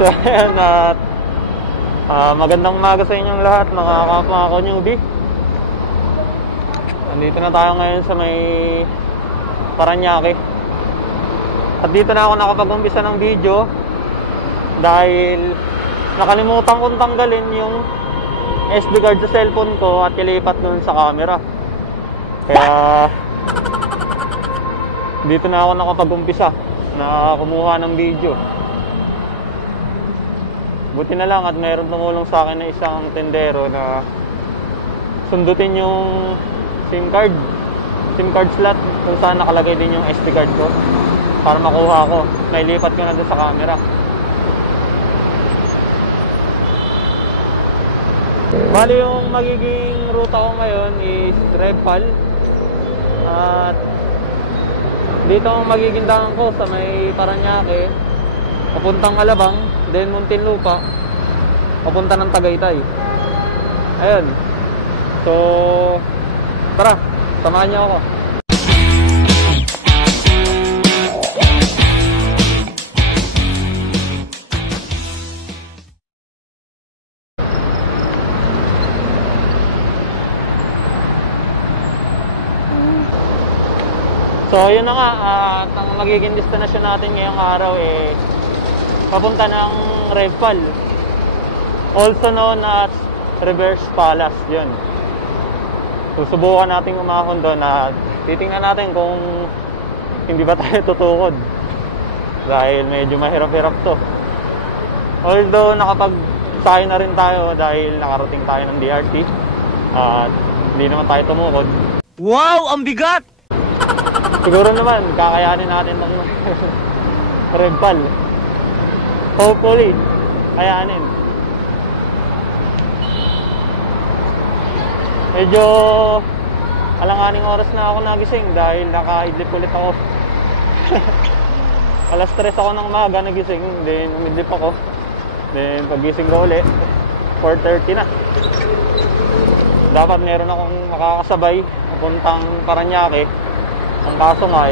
So ayan, at magandang umaga sa inyong lahat mga kapwa ko newbie. Nandito na tayo ngayon sa may Parañaque. At dito na ako nakapag-umpisa ng video dahil nakalimutan kong tanggalin yung SD card sa cellphone ko at ilipat dun sa camera. Kaya dito na ako nakapag-umpisa na kumuha ng video. Buti na lang at mayroon tumulong sa akin na isang tendero na sundutin yung SIM card slot kung saan nakalagay din yung SD card ko para makuha ko. Nailipat ko na dun sa camera. Bali yung magiging ruta ko ngayon is Revpal. At dito ang magiging daan ko sa may Parañaque, papuntang Alabang, then Muntinlupa, papunta ng Tagaytay. Ayun. So, tara, samahan niyo ako. So, yun na nga, at ang magiging destinasyon natin ngayong araw papunta ng Revpal, also known as Reverse Palace. Yun. Susubukan natin umahon doon at titingnan natin kung hindi ba tayo tutukod dahil medyo mahirap-hirap to. Although nakapag-sayo na rin tayo dahil nakarating tayo ng DRT at hindi naman tayo tumukod. Wow! Ang bigat! Siguro naman, kakayanin natin ng Revpal. Hopefully, kayanin. Medyo alanganing oras na ako nagising dahil naka-idlip ulit ako. Alas 3 ako ng umaga nagising, then umidlip ako. Then pagising ko ulit, 4:30 na. Dapat meron akong makakasabay papuntang Parañaque. Ang kaso nga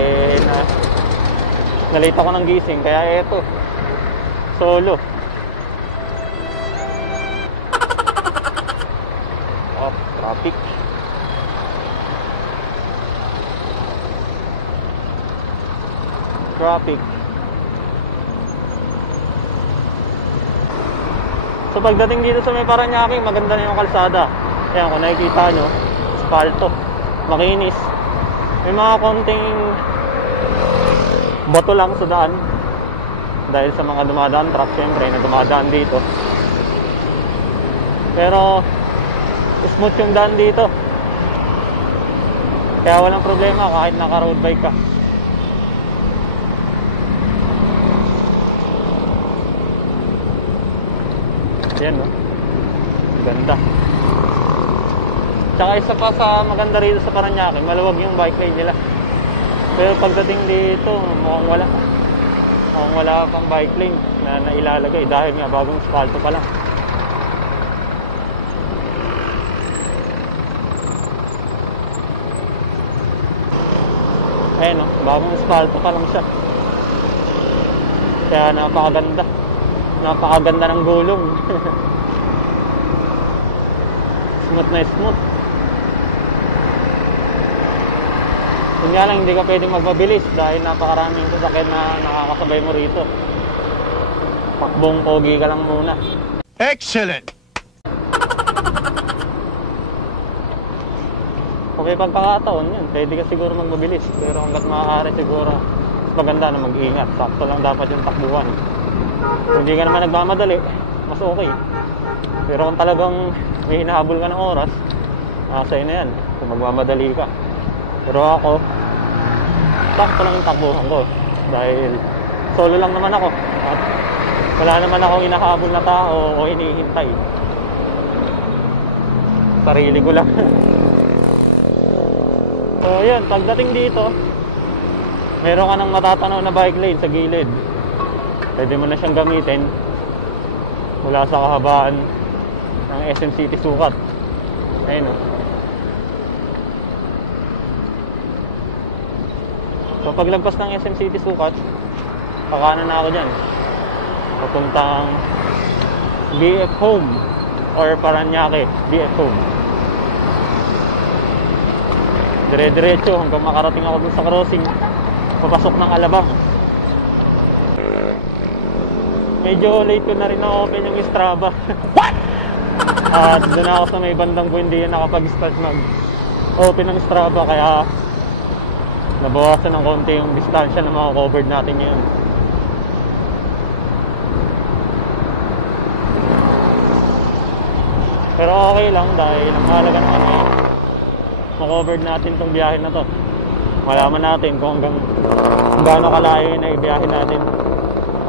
nalate ako ng gising, kaya eto, solo. Oh, traffic. So pagdating dito sa may Parañaque, maganda na yung kalsada. Ayan, kung nakikita nyo, asfalto, makinis. May mga konting bato lang sa daan dahil sa mga dumadaan truck, syempre, na dumadaan dito. Pero smooth yung daan dito, kaya walang problema kahit naka-road bike ka. Yan, no? Ganda. Tsaka isa pa sa maganda rito sa Parañaque, maluwag yung bike lane nila. Pero pagdating dito, mukhang wala pang bike lane na nailalagay dahil nga bagong asfalto pa lang. Ayan, no? Bagong asfalto pa lang siya. Kaya napakaganda ng gulong. Smooth na smooth. Yun nga lang, hindi ka pwedeng magpabilis dahil napakaraming sasakyan na nakakasabay mo rito. Pakbong pogi ka lang muna. Excellent! Okay, pagkakataon yun, pwede ka siguro magpabilis. Pero hanggat maaari siguro, maganda na mag-iingat. Sakto lang dapat yung takbuhan. Kung hindi ka naman nagmamadali, mas okay. Pero kung talagang may hinahabol ka ng oras, sa'yo na yan kung magmamadali ka. Pero ako, sakto lang yung takbuhan ko dahil solo lang naman ako at wala naman akong hinahabol na tao o hinihintay. Sarili ko lang. So yun, pagdating dito, meron ka ng matatanaw na bike lane sa gilid. Pwede mo na siyang gamitin mula sa kahabaan ng SM City Sukat. Ayun, o. So paglagpas ng SM City Sukat, kakanan na ako dyan. papuntang BF Home or Paranaque BF Home. Dire-diretso hanggang makarating ako dun sa crossing papasok ng Alabang. Medyo late ko na rin na-open yung Strava. At doon ako sa may bandang Buendia nakapag-start mag-open ng Strava, kaya nabawasan ng konti yung distansya na mga covered natin ngayon. Pero okay lang dahil ang mahalaga naman ay ma-covered natin tong biyahe na to. Malaman natin kung hanggang gaano kalayo na ibiyahe natin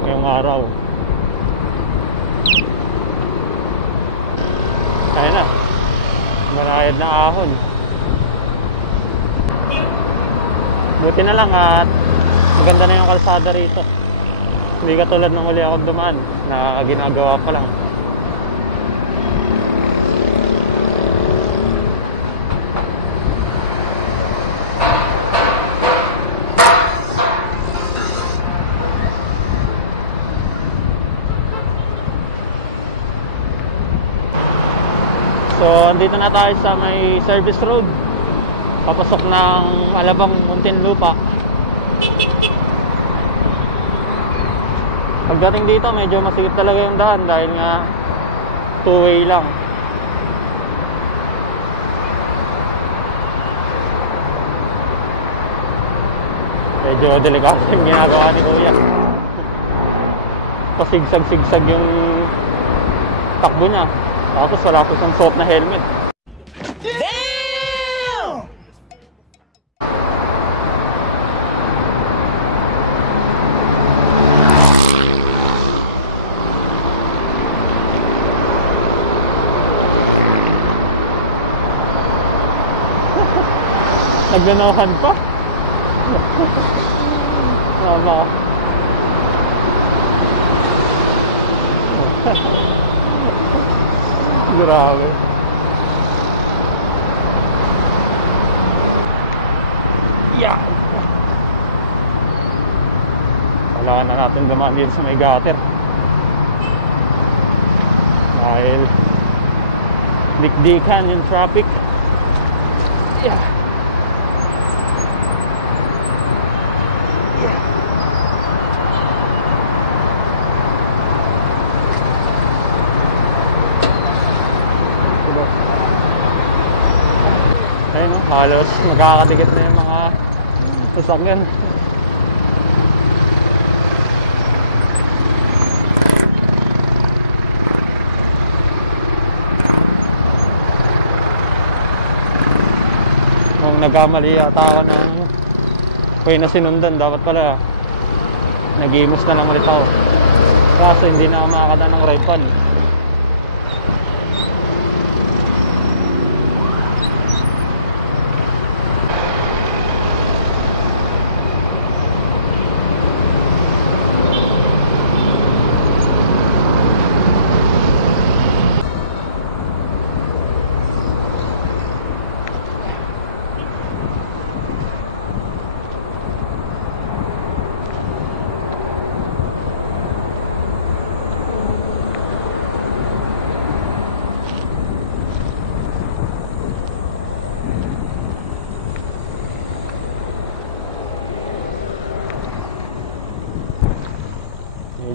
ngayong araw. Kaya na, marayad na ahon. Buti na lang at maganda na yung kalsada rito. Hindi katulad ng uli ako dumaan na ginagawa pa lang. So, andito na tayo sa may service road. Papasok ng Alabang, Muntinlupa. Pagdating dito, medyo masikip talaga yung daan dahil nga two-way lang. Medyo delikado yung ginagawa ni Kuya. Pasigsag-sigsag yung takbo niya. Tapos wala ko siyang suot na helmet. Damn! Nagganahan pa. Tama. Grabe. Yeah. Wala na natin dumaan din sa may gutter. Dahil dikdikan yung traffic. Yeah. Ayun, no? Halos magkakadikit na yung mga sasakyan. Kung nagkamali yata ako ng way na sinundan, dapat pala nag-imus na lang ulit ako. Kaso hindi na ako makakadaan ng right pan.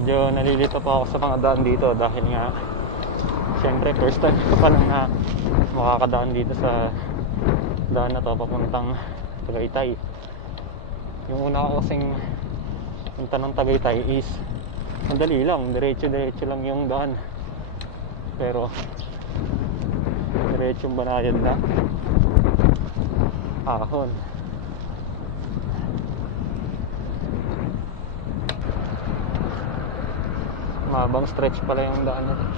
Medyo nalilito pa ako sa mga daan dito dahil nga siyempre first time ko pa lang na makakadaan dito sa daan na to papuntang Tagaytay. Yung una ko kasing punta ng Tagaytay is madali lang, diretso lang yung daan, pero diretsong banayad na ahon. Mabang stretch pala yung daan natin.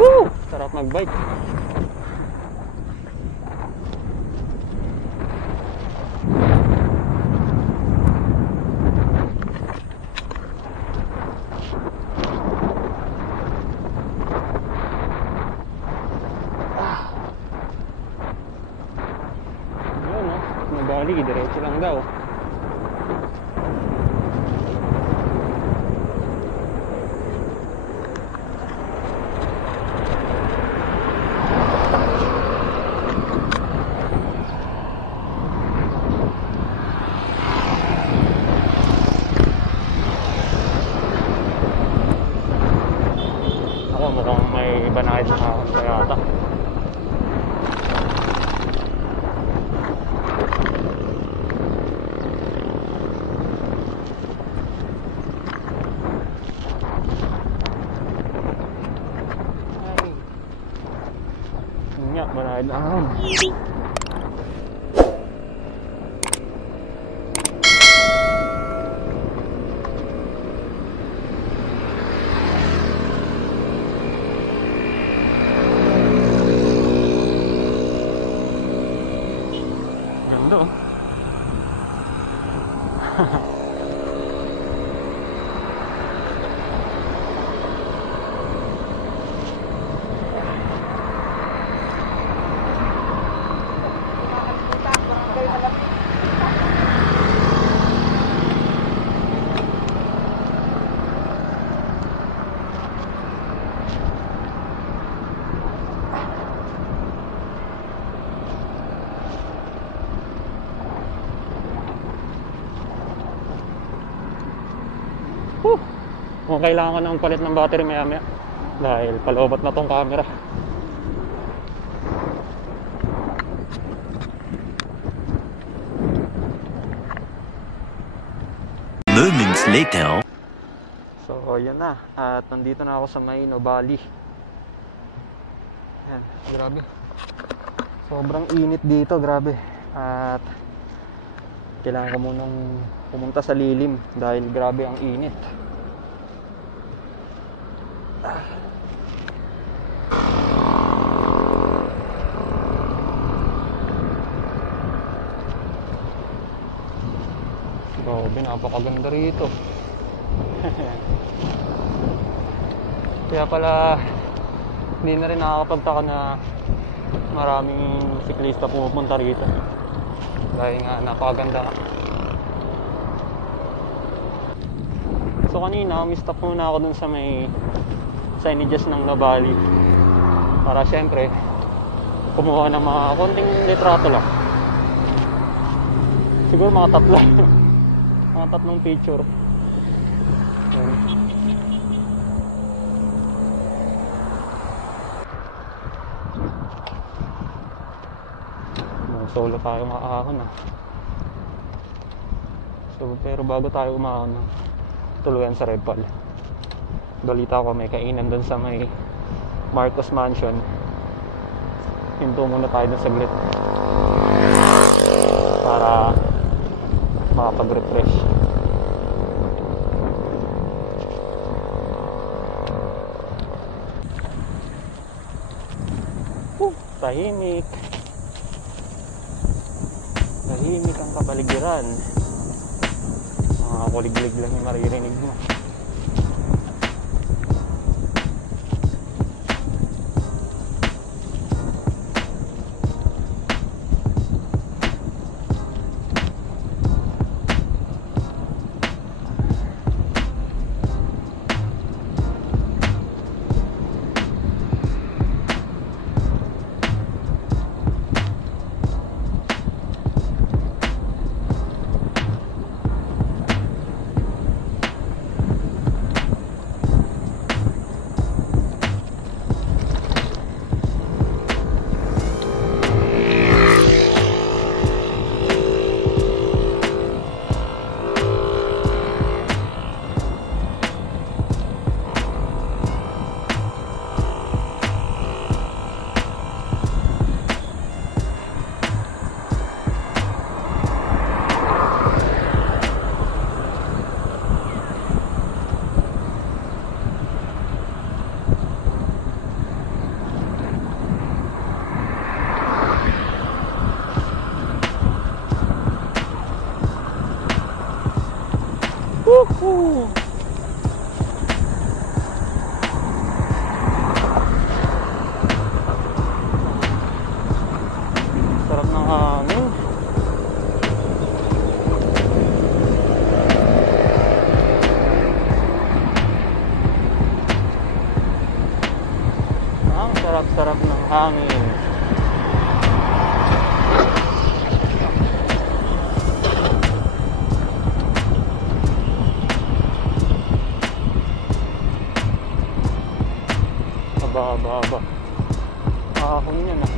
Woo! Sarap magbike. mali, diretso lang daw. Ako, mukhang may banayad na kakasta yata. Yun nga, banayad na ako. Ganda oh. Kung kailangan ko ng palit ng battery maya maya dahil palobat na tong camera. Moments later. So yan na, at nandito na ako sa may Nubali. Yan, grabe. Sobrang init dito, grabe. At kailangan ko munang pumunta sa lilim dahil grabe ang init. Grabe, napakaganda rito. Kaya pala hindi na rin nakakapagtaka na maraming siklista pumupunta rito dahil nga napakaganda. So kanina umistop muna ako dun sa may signages ng Nubali para syempre kumuha ng mga konting litrato lang, siguro mga tatlo mga tatlong picture. Ayan. Solo tayo maahon ah. So pero bago tayo umahon tuluyan sa Repal, balita ko may kainan doon sa may Marcos Mansion. Hinto muna tayo doon saglit para makapag-refresh. Tahimik. Tahimik ang kapaligiran. Mga kuliglig lang yung maririnig mo. Sarap-sarap ng hangin. Aba. Ahon yan ah.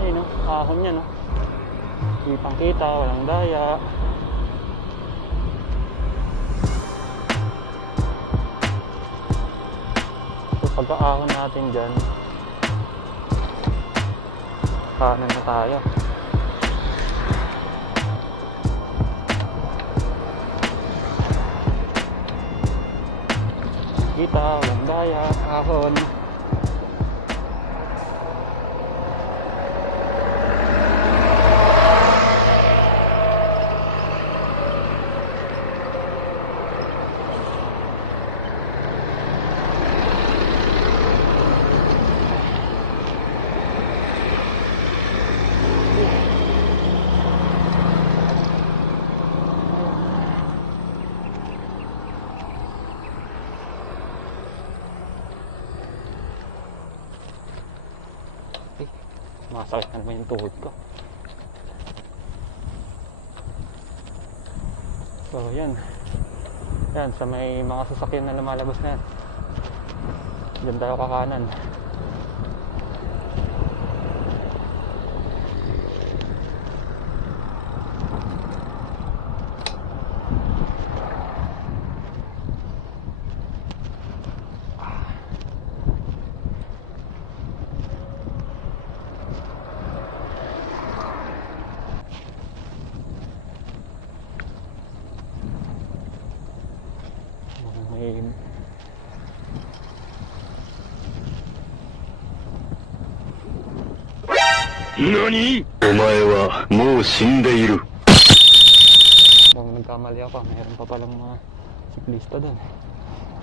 Ayun oh, ahon yan oh. Kitang kita, walang daya. So pagkaahon natin dyan, kanan na tayo. Kita, walang daya, ahon. Masakit na naman yung tuhod ko. So yan. Yan, sa may mga sasakyan na lumalabas na yan. Diyan tayo kakanan. May 何？お前はもう死んでいる。 Nung nagkamali ako, mayroon pa palang mga siklista doon.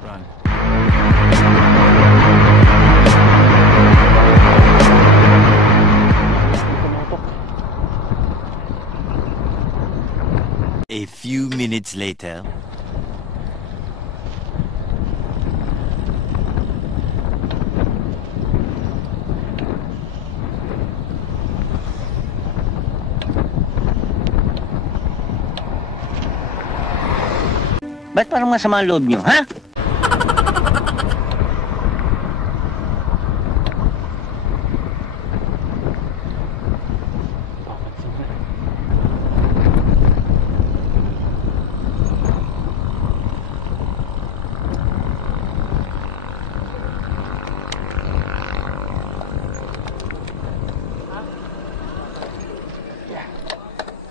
Run. Pumutok. A few minutes later. Ba't parang masama ang loob nyo, ha?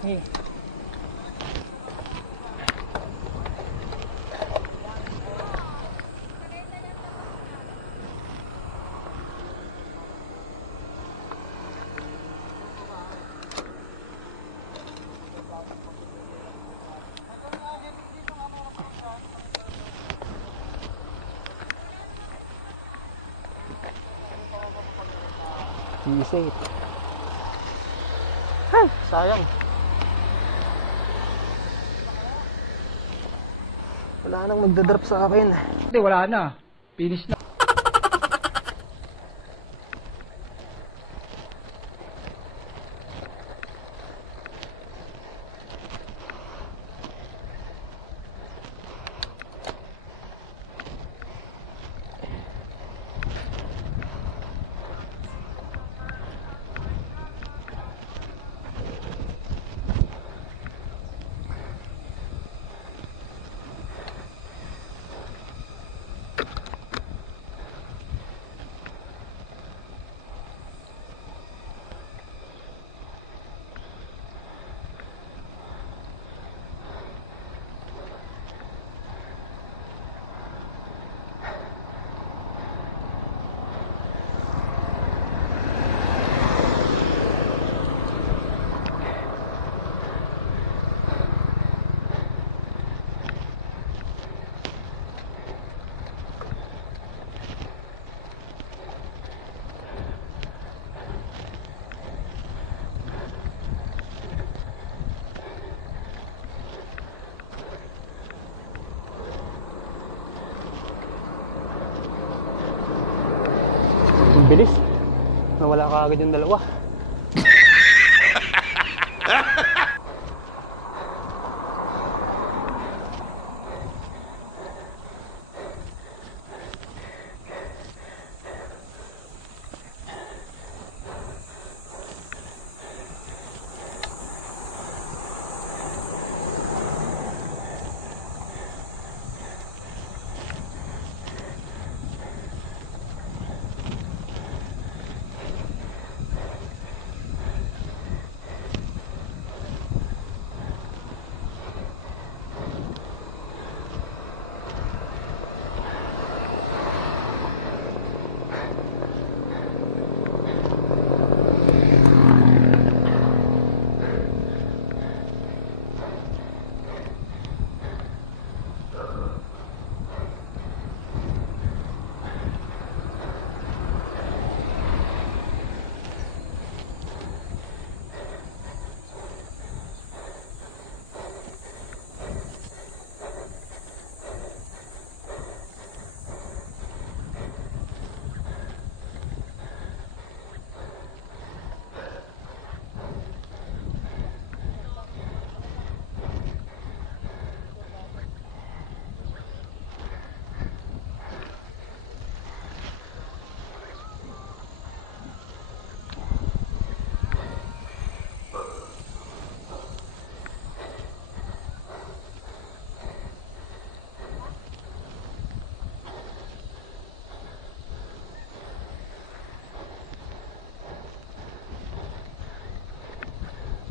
Hey. Be safe. Ay, sayang. Wala nang magdadrop sa akin. Hindi, wala na. Finish na. nawala ka agad yung dalawa.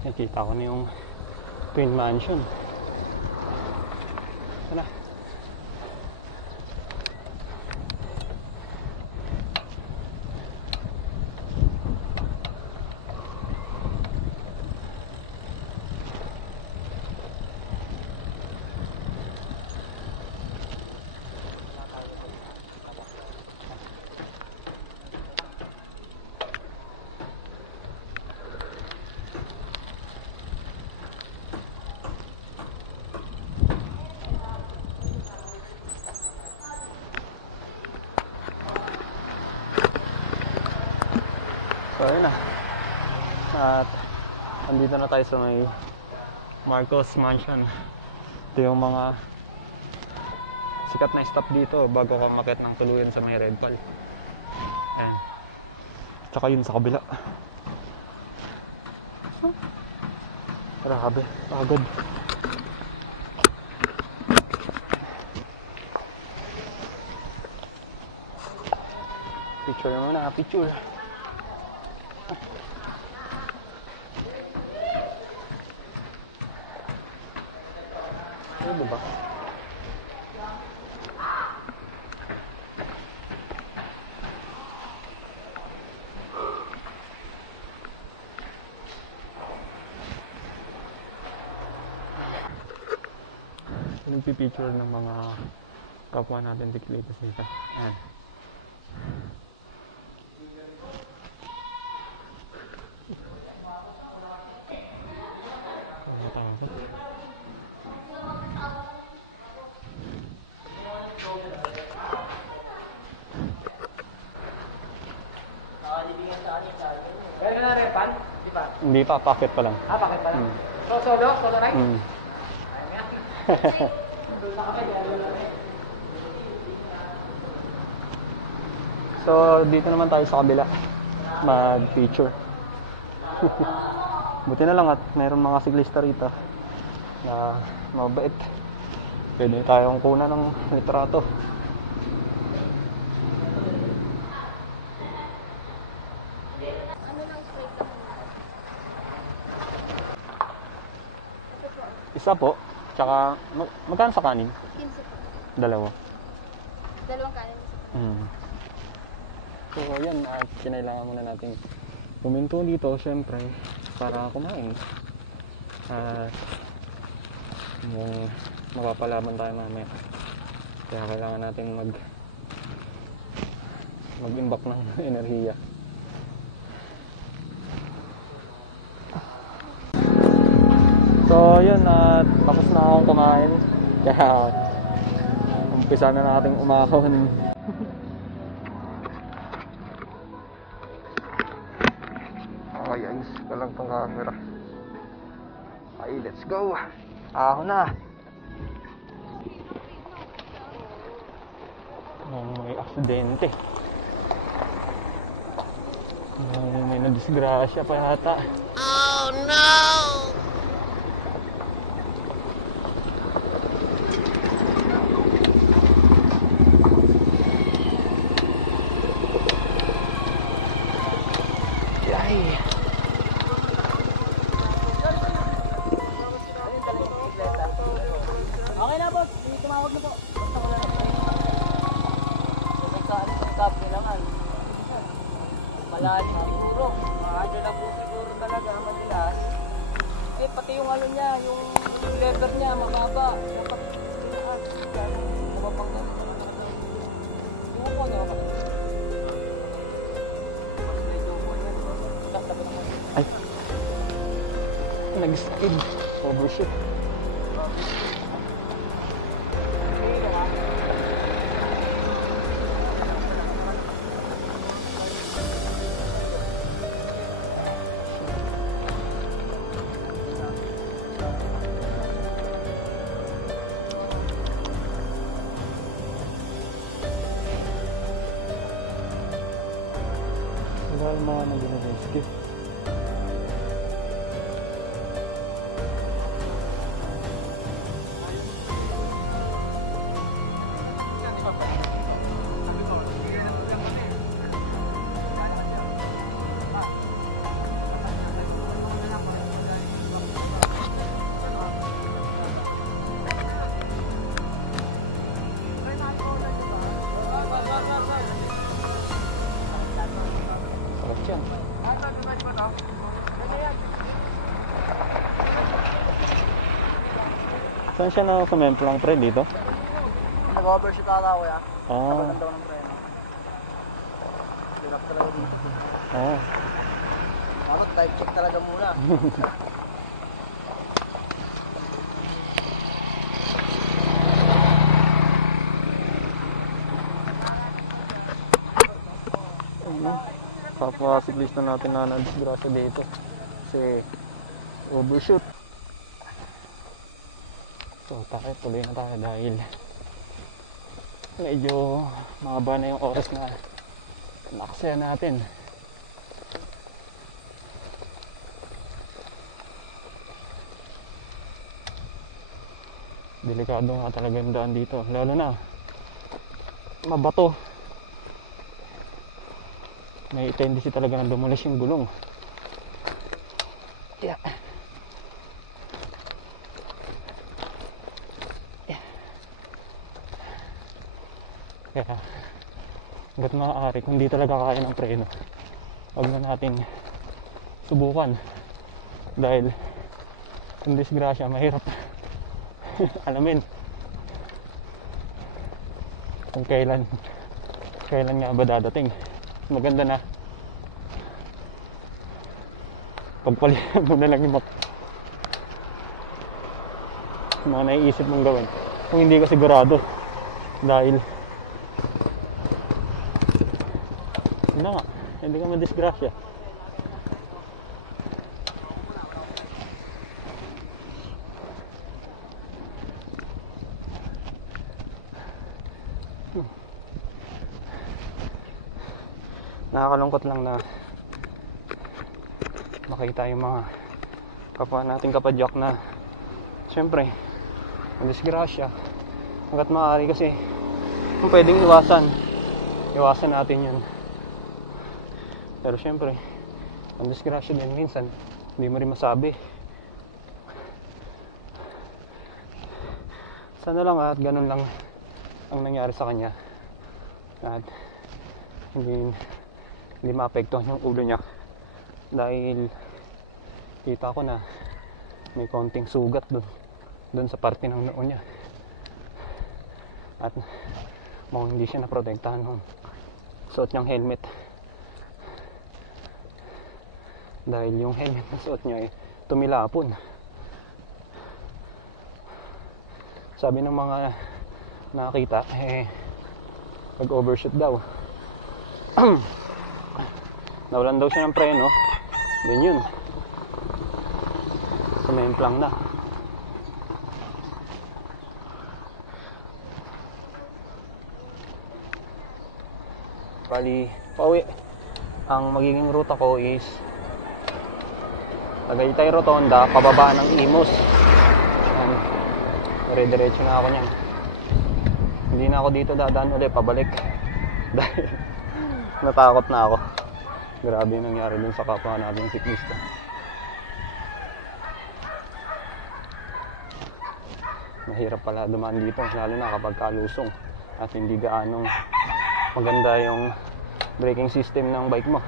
Nakita ko na yung Twin Mansion. Ito na. So ayun na. At andito na tayo sa may Marcos Mansion. Ito yung mga sikat na stop dito bago ka umakyat ng tuluyan sa may Red Pal. Ayan. Tsaka yun sa kabila. Grabe, pagod. Picture naman na, picture. Ano ba? Nagpipicture ng mga kapwa natin diklitos dito. Ayan. Kaya na rin, pan? Di ba? Hindi pa, pocket pa lang. Ah, bakit pala? So, solo? Solo ride? Mm. Doon na kami, kaya doon na. So, dito naman tayo sa kabila. Mag-feature. Buti na lang at mayroong mga siglista rito na mabait. Pwede tayong kuna ng litrato. Isa po, tsaka magkano sa kanin? 15 po. Dalawa. Dalawang kanin. So yan, at kinailangan muna natin puminto dito syempre para kumain. At yung mapapalaban tayo mamaya, kaya kailangan natin mag-imbak ng enerhiya. So yun, at tapos na akong kumain, kaya umpisa na nating umahon. Okay, ayos ka lang tong camera. Okay, let's go. Ako na. May aksidente. May nadisgrasya pa yata. Oh no! Yay! Okay na, boss. Tumawag na po. Basta wala na po. Saan sa top kailangan? Malalim siguro. Maadyo lang po siguro talaga madalas. Eh, pati yung ano niya, yung lever niya, mababa. Dapat mababang na. Yung upo niya, mababa. Ay! Nag-skid. Overshoot. Wala yung mga nag-skid. Sarap yan. Saan siya nakamemplang pre dito? Nag-overshoot ata ako ya. Ah. Napaganda ko ng preno. Hirap talaga dito. Oo. Ano, type check talaga muna. Kapwa-siklista natin na nadisgrasya dito kasi overshoot. So tayo, tuloy na tayo dahil medyo mahaba na yung oras na nakasaya natin. Delikado nga talaga yung daan dito, lalo na mabato. May tendency talaga na dumulis yung gulong. Yeah. Yeah. Kaya hanggat maaari, kung di talaga kaya ng preno, huwag na natin subukan dahil kung disgrasya, mahirap alamin kung kailan nga ba dadating. Maganda na pagpalihan mo na lang yung mga naiisip mong gawin kung hindi ka sigurado dahil yun na nga, hindi ka madisgrasya. Nakakalungkot lang na makita yung mga kapwa nating kapadyak na syempre disgrasya hanggat maaari, kasi kung pwedeng iwasan natin yun, pero syempre ang disgrasya din minsan hindi mo rin masabi. Sana lang at ganun lang ang nangyari sa kanya at hindi maapektuhan yung ulo niya dahil kita ko na may konting sugat doon sa parte ng noo niya at mukhang hindi siya naprotektahan ng suot niyang helmet dahil yung helmet na suot niya tumilapon. Sabi ng mga nakakita pag overshoot daw nawalan daw siya ng preno Then yun. Sumemplang na. Bali, pauwi. Ang magiging ruta ko is Tagaytay Rotonda, pababa ng Imos. Dire-diretso na ako niyan. Hindi na ako dito dadaan ulit, pabalik. Dahil natakot na ako. Grabe yung nangyari dun sa kapwa natin siklista. Mahirap pala dumaan dito, lalo na kapag kalusong at hindi gaanong maganda yung braking system ng bike mo.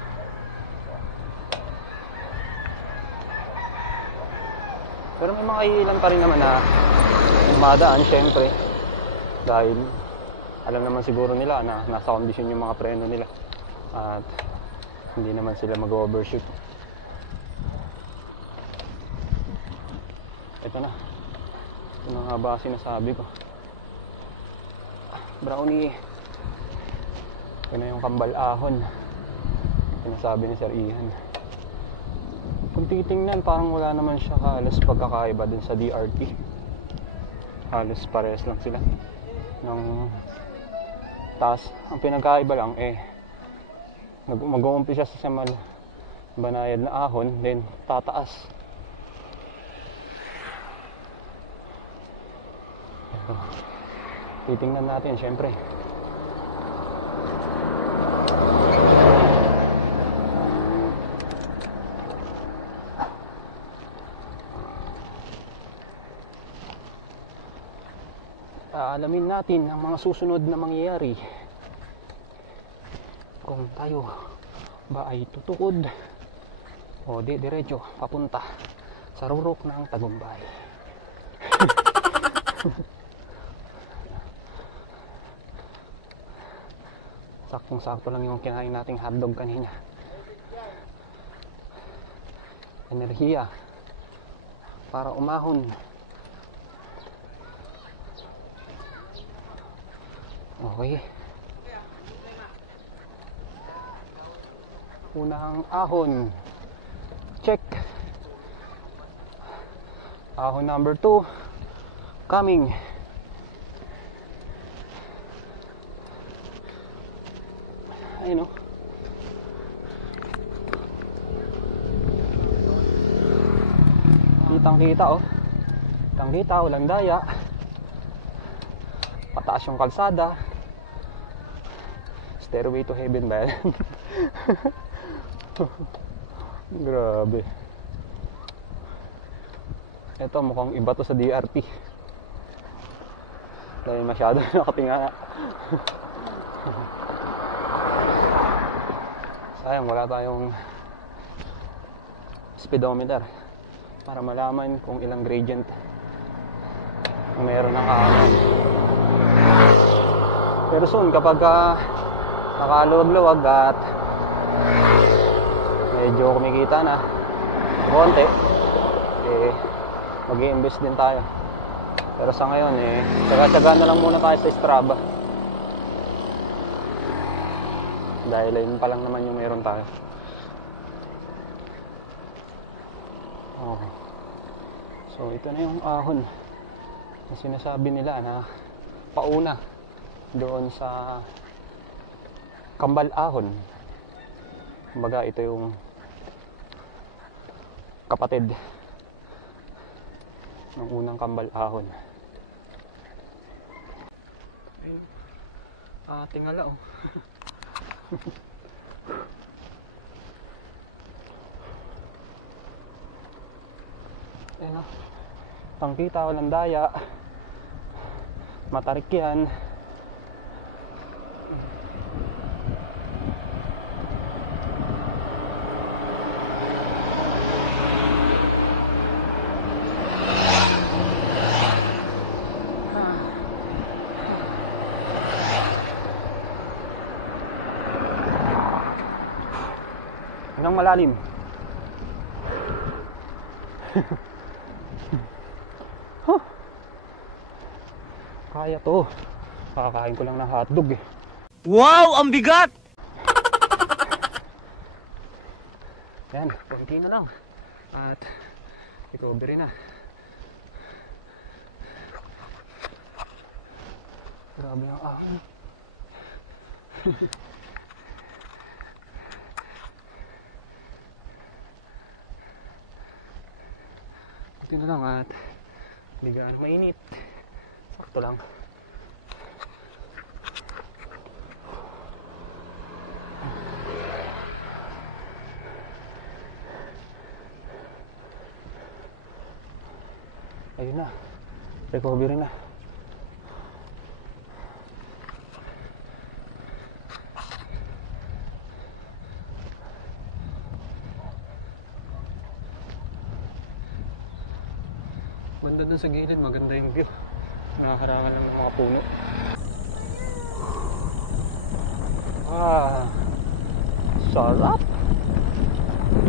Pero may mga ilan pa rin naman na madaan, syempre, dahil alam naman siguro nila na nasa kondisyon yung mga preno nila at hindi naman sila mag-overshoot. Ito na nga ba sinasabi ko. Brownie, ito na yung kambal ahon, sinasabi ni Sir Ian. Kung titingnan, parang wala naman siya halos pagkakaiba dun sa DRT. Halos pares lang sila ng taas. Ang pinagkaiba lang mag-uumpisa sa banayad na ahon, then tataas. Pero titingnan natin syempre. Alamin natin ang mga susunod na mangyayari kung tayo ba ay tutukod o di diretso papunta sa rurok ng Tagumpay. Saktong-sakto lang yung kinain nating hotdog kanina. Enerhiya para umahon. Okay. Unang ahon. Check. Ahon number 2. Coming. Ayun o. Kitang-kita o. Kitang-kita, walang daya. Pataas yung kalsada. Stairway to heaven ba yan? Grabe. Ito mukhang iba to sa DRT. Dahil masyado nakatingala. Sayang wala tayong speedometer para malaman kung ilang gradient ang meron ng kahanan. Pero soon kapag nakaluwag-luwag at medyo kumikita na konti, mag-i-invest din tayo. Pero sa ngayon tsaga-tsaga na lang muna tayo sa Strava, dahil ayun pa lang naman yung meron tayo. Okay. So ito na yung ahon na sinasabi nila na pauna doon sa kambal ahon. Kumbaga ito yung kapatid ng unang kambal ahon. Tingala oh. Ayan o. Tangkita, walang daya. Matarik yan. Nang malalim. Huh. Kaya to. Kakakain ko lang ng hotdog eh. Wow! Ang bigat! Yan, konti na lang. At recovery na. Grabe ang ahon. Konti na lang at hindi gaano mainit. Sakto lang. Ayun na, recovery na. Ganda dun sa gilid, maganda yung view. Nakakarangan ng mga puno. Ah, sarap!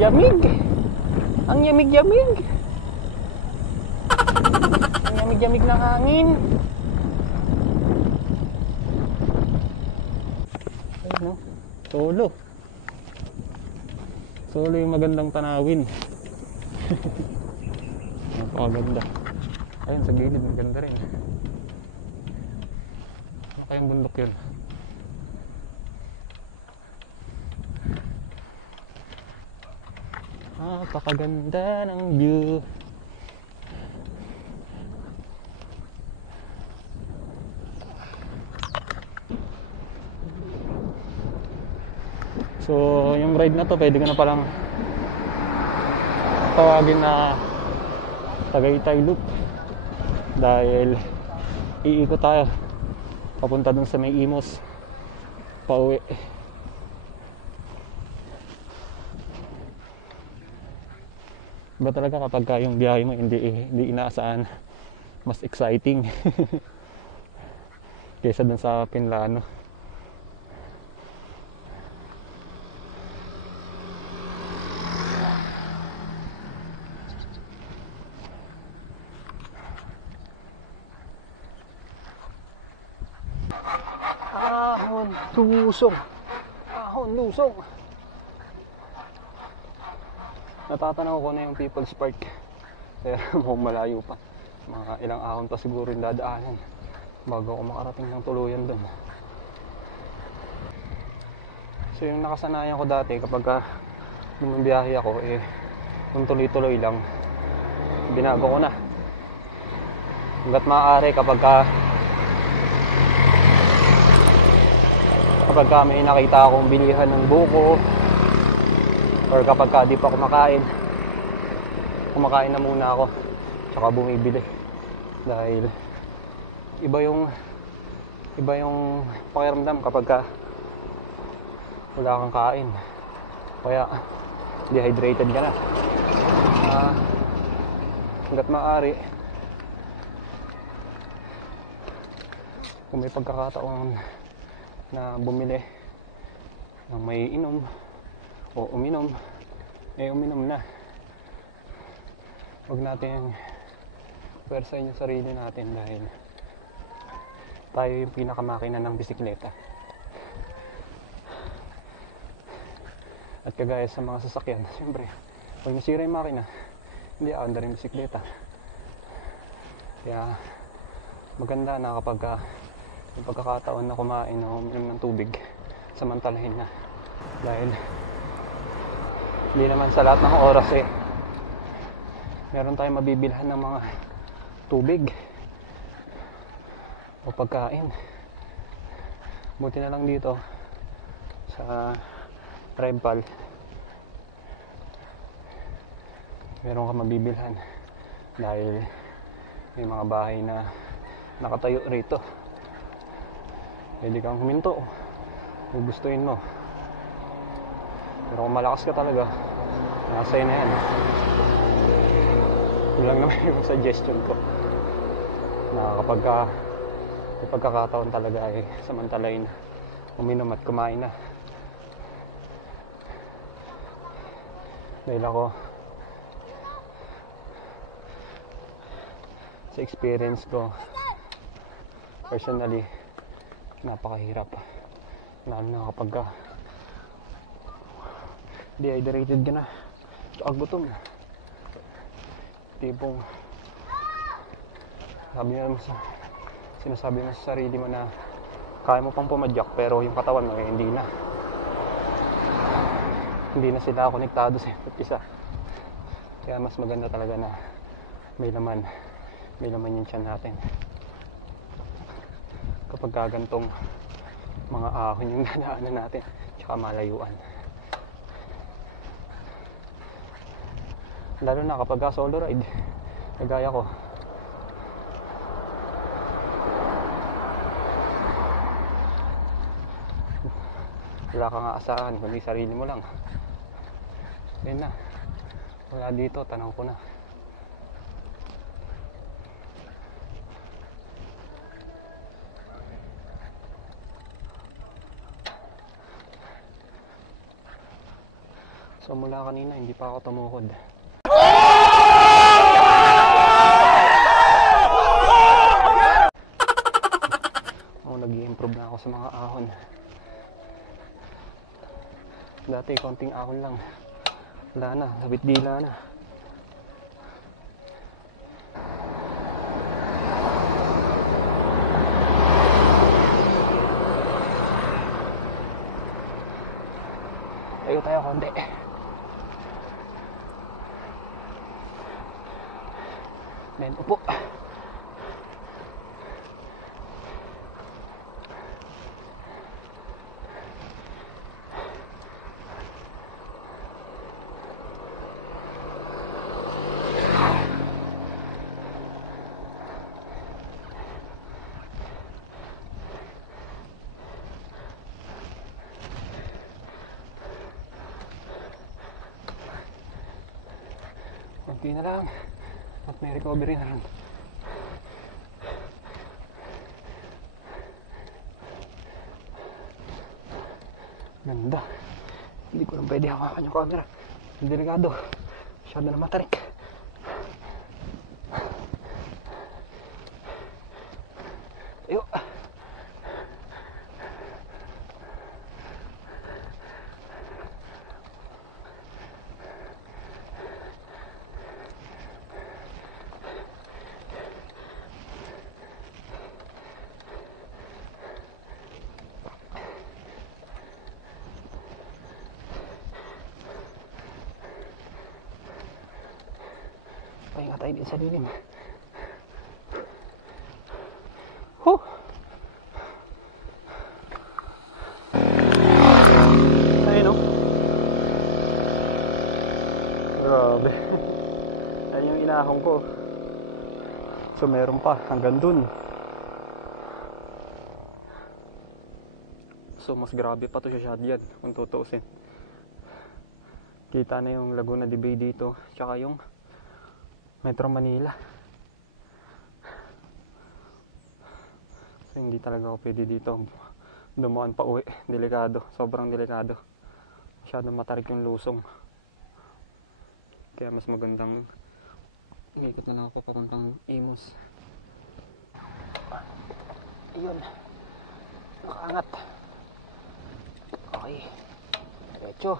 Yamig! Ang yamig-yamig! Ang yamig-yamig ng hangin. Ayun no? Solo. Solo yung magandang tanawin. Napakaganda. Ayun sa gilid, maganda rin. Ano kayang bundok yun? Napakaganda ng view. So, yung ride na to, pwede ko na palang tawagin na Tagaytay Loop. Dahil iikot tayo papunta dun sa may Imos pauwi. Iba talaga kapag yung biyahe mo hindi inaasahan, mas exciting kaysa dun sa Pinlano. Lusong. Ahon, lusong. Natatanaw ko na yung People's Park. Kaya mukhang malayo pa. Mga ilang ahon pa siguro yung dadaanan bago ako makarating ng tuluyan doon. So yung nakasanayan ko dati kapag bumibiyahe ako, kung tuloy-tuloy lang, binago ko na. Hanggat maaari kapag may nakita akong bilihan ng buko or kapag di pa kumakain na muna ako tsaka bumibili dahil iba yung pakiramdam kapag wala kang kain kaya dehydrated ka na. Hanggat maaari kung may pagkakataon na bumili ng may inom o uminom, uminom na. Huwag natin pwersahin yung sarili natin dahil tayo yung pinakamakina ng bisikleta. At kagaya sa mga sasakyan, siyempre pag nasira yung makina, hindi aandar yung bisikleta. Kaya maganda na kapag yung pagkakataon na kumain o uminom ng tubig, samantalahin na. Dahil hindi naman sa lahat ng oras meron tayong mabibilhan ng mga tubig o pagkain. Buti na lang dito sa Rempal meron ka mabibilhan dahil may mga bahay na nakatayo rito. Pwede kang huminto kung gustuin mo. Pero kung malakas ka talaga, nasa na yan. Yun lang naman yung suggestion ko na kapag may pagkakataon talaga samantalain uminom at kumain na. Dahil ako sa experience ko personally, napakahirap lalo na kapag dehydrated ka na. Tsaka gutom. Tipong sinasabi mo sa sarili mo na kaya mo pang pumadyak pero yung katawan mo hindi na. Hindi na sila konektado sa isa't isa. Kaya mas maganda talaga na may laman yung tiyan natin. Kapag gagantong mga ahon yung dadaanan natin, tsaka malayuan. Lalo na kapag solo ride, kagaya ko. Wala kang aasahan, kundi sarili mo lang. Ayun na. Wala dito, tanaw ko na. So mula kanina, hindi pa ako tumukod. Nag-i-improve na ako sa mga ahon. Dati konting ahon lang. Wala na, sabit dila na. Tayo tayo konti. Then upo. Kunti na lang at may recovery na lang. Ganda. Hindi ko lang pwede hawakan yung camera. Delikado. Masyado na matarik. Tayo. Pahinga tayo din sa lilim. Huh! Ayun o. Grabe. Ayun yung inahong ko. So meron pa hanggang dun. So mas grabe pa to sa Shadyan kung tutuusin. Kita na yung Laguna de Bay dito. Tsaka yung Metro Manila. So hindi talaga ako pwede dito dumaan pa uwi. Delikado. Sobrang delikado. Masyadong matarik yung lusong. Kaya mas magandang umikot na lang ako papuntang Imus. Ayun. Nakaangat. Okay. Diretso.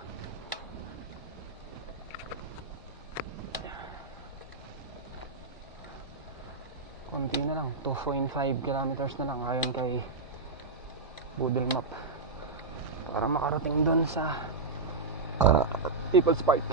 Konti na lang, 2.5 kilometers na lang ayon kay Google Map para makarating doon sa People's Park.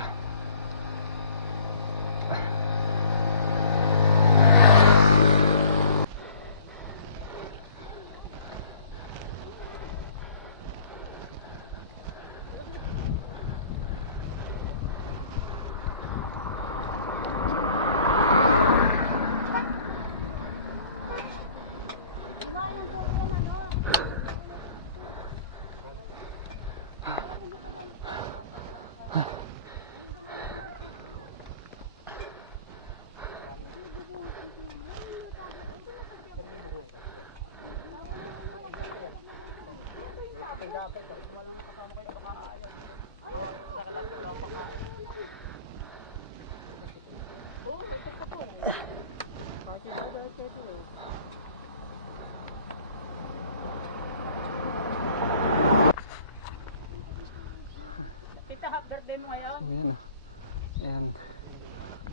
Ayan.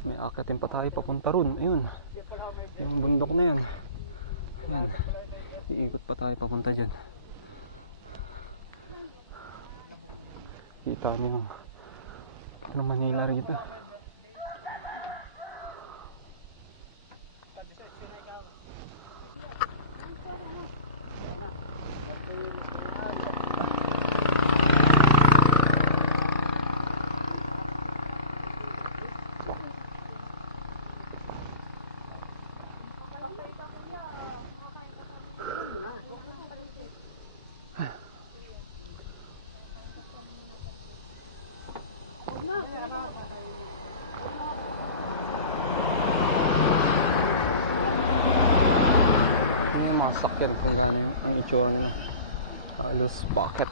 May akitin pa tayo papunta ron. Ayun. Yung bundok na yan. Ayan. Iikot pa tayo papunta dyan. Kita niyo yung Manila rito. Mga sakyan kaya ang itsura nila halos bakit.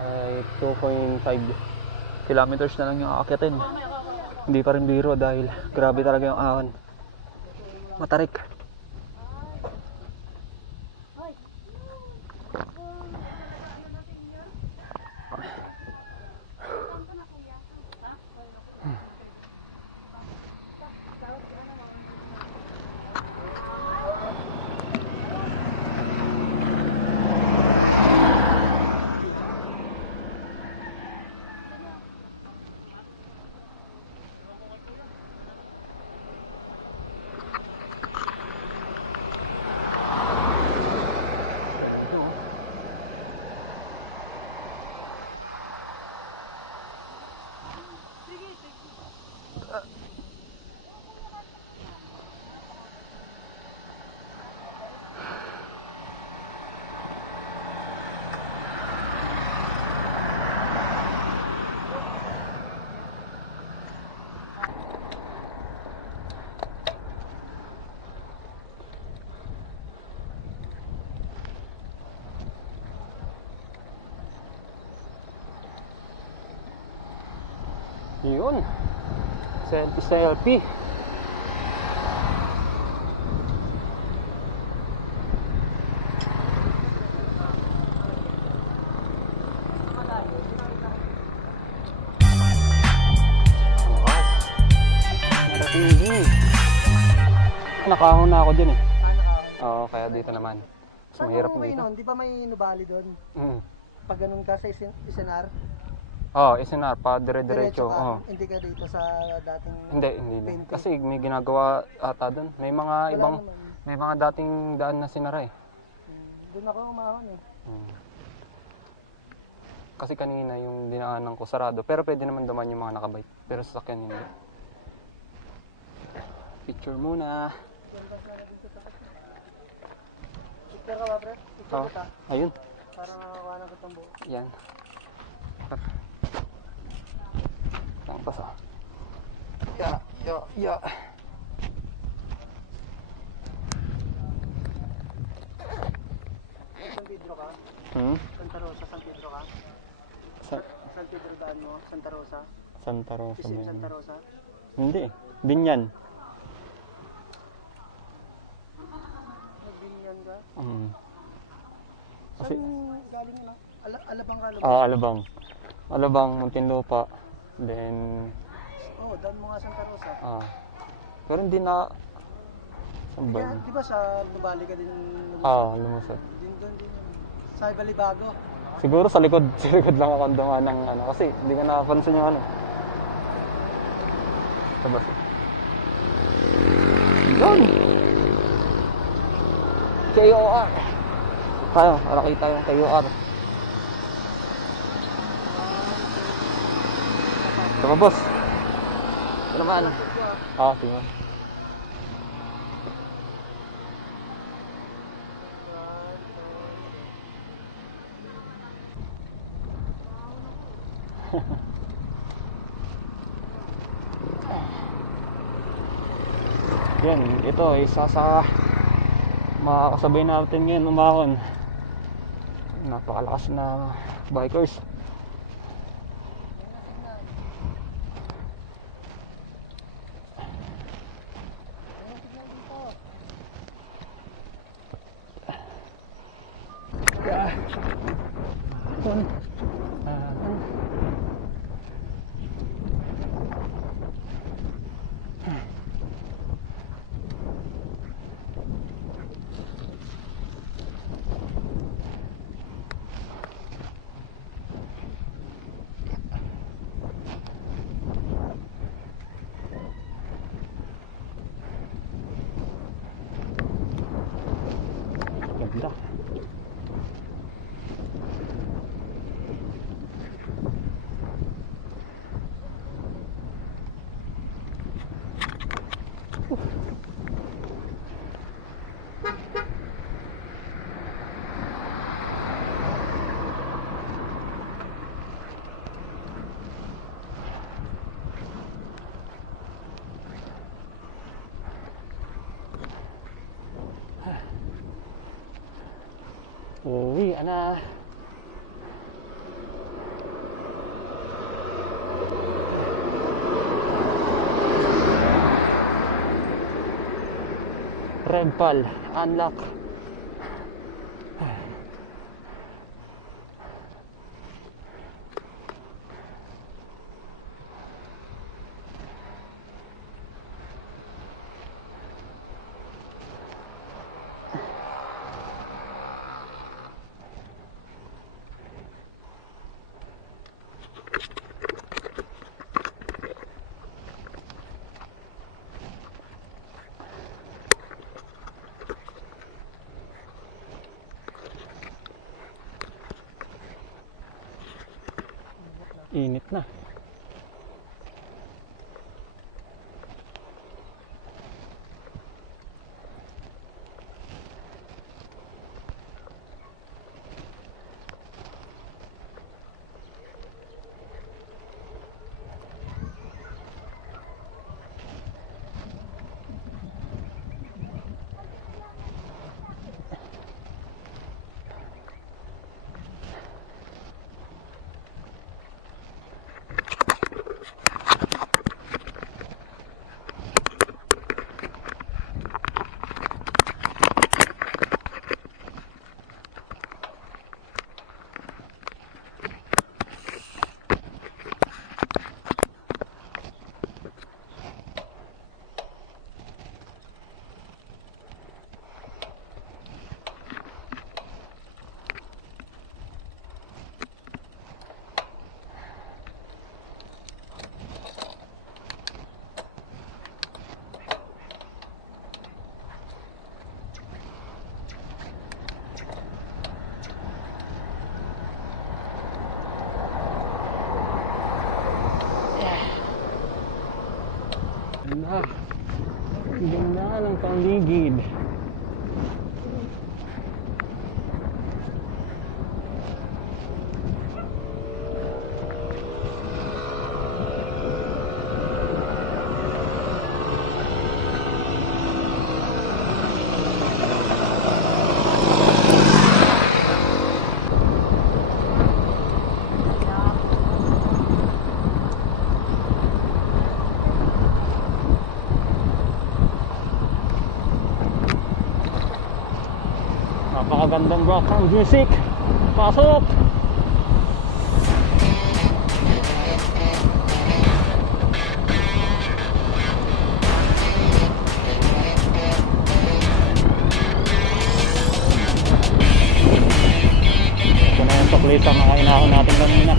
Ay 2.5 kilometers na lang yung aakyatin. Hindi pa rin biro dahil grabe talaga yung ahon. Matarik. Yun. Selfie. Nakahon na ako dyan eh. Oo, kaya dito naman. Mas mahirap dito. Di ba may nubali doon? Pag ganun ka sa Isenar? Oo, Isenar pa dire-diretso. Hindi ka dito sa dating Hindi. Kasi may ginagawa ata doon. May mga ibang may mga dating daan na sinara eh. Doon ako umahon eh. Kasi kanina yung dinaanan ko sarado, pero pwede naman dumaan yung mga nakabike. Pero sa sakyan hindi. Picture muna. Picture ka ba, pre? Picture kita. Ayun. Para makakuha ng kitang buo. Yan. Ang paso. Ya. San Pedro ka? Santa Rosa, San Pedro ka? San Pedro daan mo? Santa Rosa? Santa Rosa. Isim Santa Rosa? Hindi. Binyan. Nagbinyan ka? Kasi Saan galing yun ah? Alabang ka? Alabang. Alabang, Muntinlupa. Then Daan mo nga Santa Rosa. pero hindi na saan ba? Kaya, di ba sa Nubali ka din Lumusot. Din yun. Sa Balibago. Siguro sa likod lang ako dumaan ng kasi hindi ko nakapansin yung Sabas. Yun! KOR! Tayo, para kita yung KOR. Tama, boss. Ito naman. Tingnan. Yan, ito isa sa makakasabay natin ngayon umahon. Napakalakas na bikers. Ayan na. Rempal, unlock. Init na. Ganda. Ganda ng paligid. Napakagandang background music. Pasok! Ito na yung chocolate ang nakainahon natin kanina.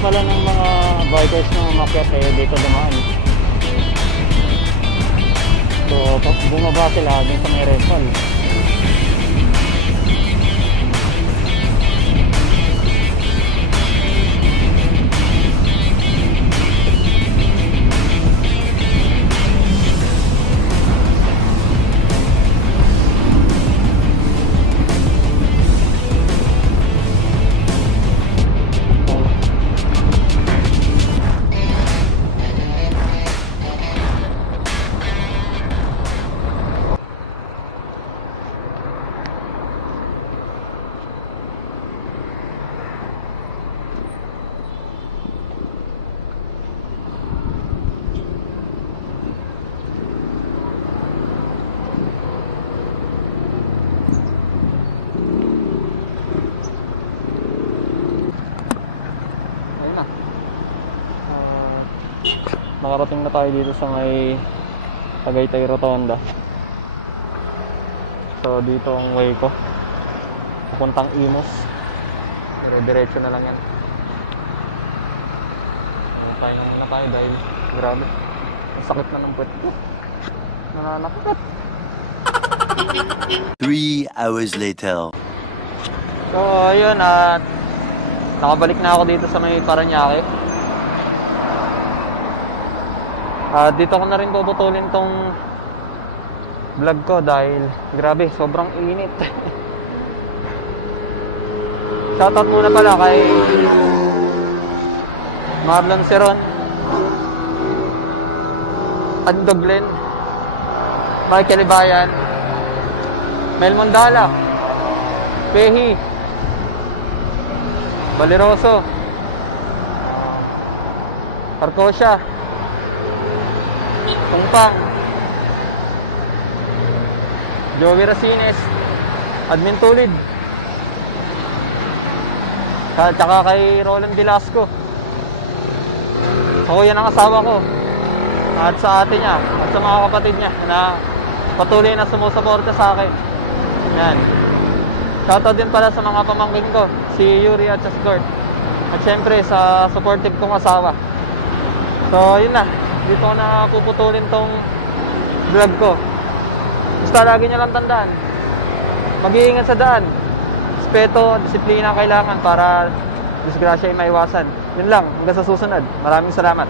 Pala ng mga bikers na umakyat dito dumaan. So bumaba sila dun sa may Rempal. nakarating na tayo dito sa may Tagaytay Rotonda. So dito ang way ko papuntang Imus, pero diretso na lang yan. Tayo na muna tayo dahil grabe, ang sakit na ng puwet ko, nananakit. 3 hours later. So ayun, at nakabalik na ako dito sa may Parañaque. Dito ko na rin puputulin tong vlog ko dahil grabe, sobrang init. Shoutout muna pala kay Marlon Seron, Ando Glenn, Michael Ibayan, Mel Mondala, Pehi, Valeroso, Arcosia, Tungpang, Joey Racines, Admin Tulid, tsaka kay Roland Velasco. Ako yan ang asawa ko, at sa ate niya at sa mga kapatid niya na patuloy na sumusuporta sa akin. Yan. Shoutout din pala sa mga pamangkin ko, si Yuri at si Skort. At syempre sa supportive kong asawa. So yun na, dito ko na puputulin tong vlog ko. Basta lagi nyo lang tandaan, mag-iingat sa daan. Respeto at disiplina kailangan para disgrasya ay maiwasan. Yun lang, hanggang sa susunod. Maraming salamat.